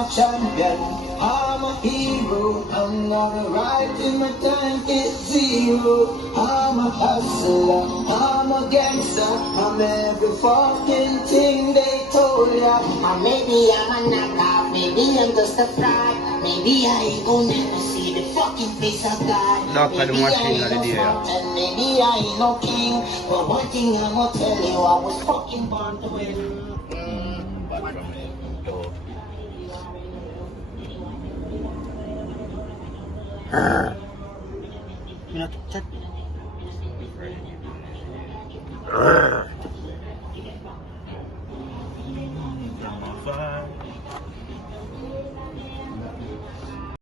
a champion, I'm a hero. I'm not right in my tank is zero. I'm a hustler, I'm a gangster. I'm every fucking thing they told ya. Or maybe I'm a knockoff, maybe I'm just a fraud. Maybe I ain't gonna never see the fucking face of God. Knock on the Maybe I machine ain't of the no day. fountain, maybe I ain't no king. But one thing I'm gonna tell you, I was fucking born to win. You know, Fire.